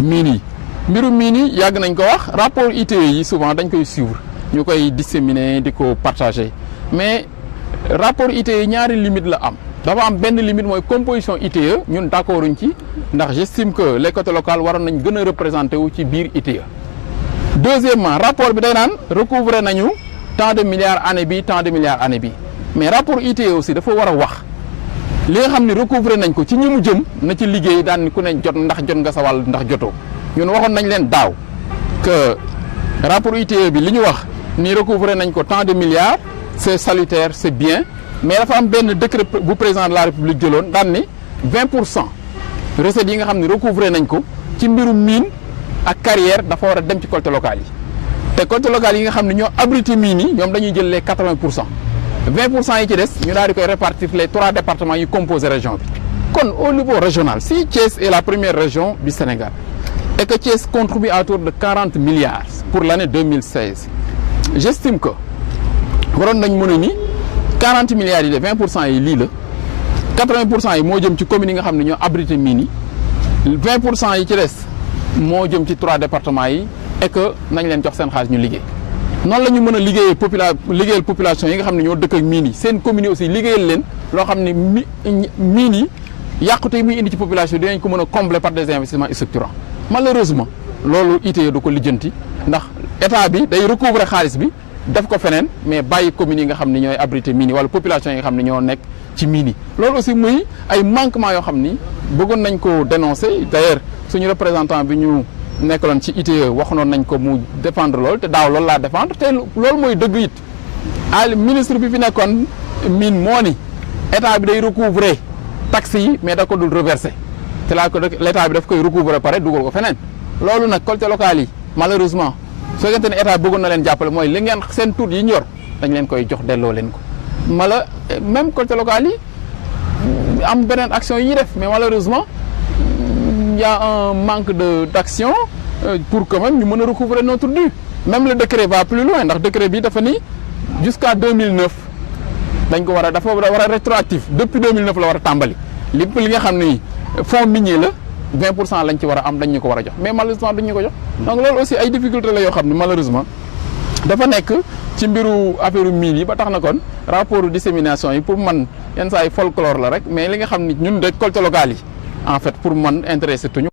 mine yi mbirum mine yi yàgg nañ ko wax rapport ITIE yi souvent dañ koy suivre ñu koy disséminer di ko partager mais rapport ITIE yi ñaari limite la am dafa am benn limite mooy composition ITIE ñun d'accorduñ ci ndax j'estime que les côtés locales waroon nañ gën a représenter wu ci biir ITIE. Deuxièmement rapport bi day naan recouvrer nañu tant de milliards année bi tant de milliards année bi mais rapport ITIE aussi dafa war a wax li nga xam ne recouvrer nañ ko ci ñi mu jëm na ci liggéey daan ni ku ne jot ndax jot nga sa wàll ndax jotoo ñun waxoon nañ leen daaw que rapport ITIE bi li ñu wax ni recouvrer nañ ko tant de milliards c'est salutaire c'est bien mais dafa am benn décret bu président de la République jëloon daan ni 20% recettes yi nga xam ne recouvrer nañ ko ci mbirum mine ak carrière dafa war a dem ci collectivités locales yi te collectivités locales yi nga xam ne ñoo abrité mine yi ñoom dañuy jël les 80% 20% yi ci des ñu daal di koy répartir les 3 départements yi composé région bi kon au niveau régional si Thiès est la première région du Sénégal et que Thiès contribue à autour de 40 milliards pour l'année 2016 j'estime que waroon nañ mën a ni 40 milliards yi de 20% yi lii la 80% yi moo jëm ci communes yi nga xam ne ñoo abrité mine yi 20% yi ci des moo jëm ci 3 départements yi et que nañ leen jox seen xaalis ñu liggéey noonu la ñu mën a liggéeyal population yi nga xam ne ñoo dëkk ak mine yi seen communes yi aussi liggéeyal leen loo xam ne mine yi yàqute yi muy indi ci population dinañ ko mën a combler par des investissements structurants malheureusement loolu ITIE du ko lijjanti ndax état bi day recouvrer xaalis bi def ko feneen mais bàyyi communes yi nga xam ne ñooy abrité mine yi wala population yi nga xam ne ñoo nekk ci mine yi loolu aussi muy ay manquements yoo xam ni bëggoon nañ ko dénoncer d'ailleurs suñu représentant bi ñu nekkaloon ci ITIE waxoon nañ ko mu défendre loolu te daaw loolu laa défendre te loolu mooy dëgg it ministre bi fi nekkoon mine moo ni état bi day recouvrer taxes yi mais da ko dul reverser te laa ko l'état bi daf koy recouvrer pare dugal ko feneen loolu nag collectivités locales yi malheureusement su fekkente ne état bëggoon na leen jàppale mooy li ngeen seen tur yi ñor dañ leen koy jox delloo leen ko même collectivités locales yi am beneen action yi ñuy def mais malheureusement il y a un manque d'action pour quand même ñu mën a recouvrer notre dû même le décret va plus loin ndax décret bi dafa ni jusqu'à 2009 dañ ko war a dafa war a rétroactif depuis 2009 la war a tàmbali li nga xam ni fonds minier la 20% lañ ci war a am dañ ñu ko war a jox mais malheureusement dañ ñu ko jox donc loolu aussi ay difficultés la yoo xam ne malheureusement dafa nekk ci mbiru affaire mine yi ba tax na kon rapport dissémination yi pour man yenn saa yi folklore la rek mais li nga xam ni ñun de collectivités locales yi en fait pour man intéressé tuñu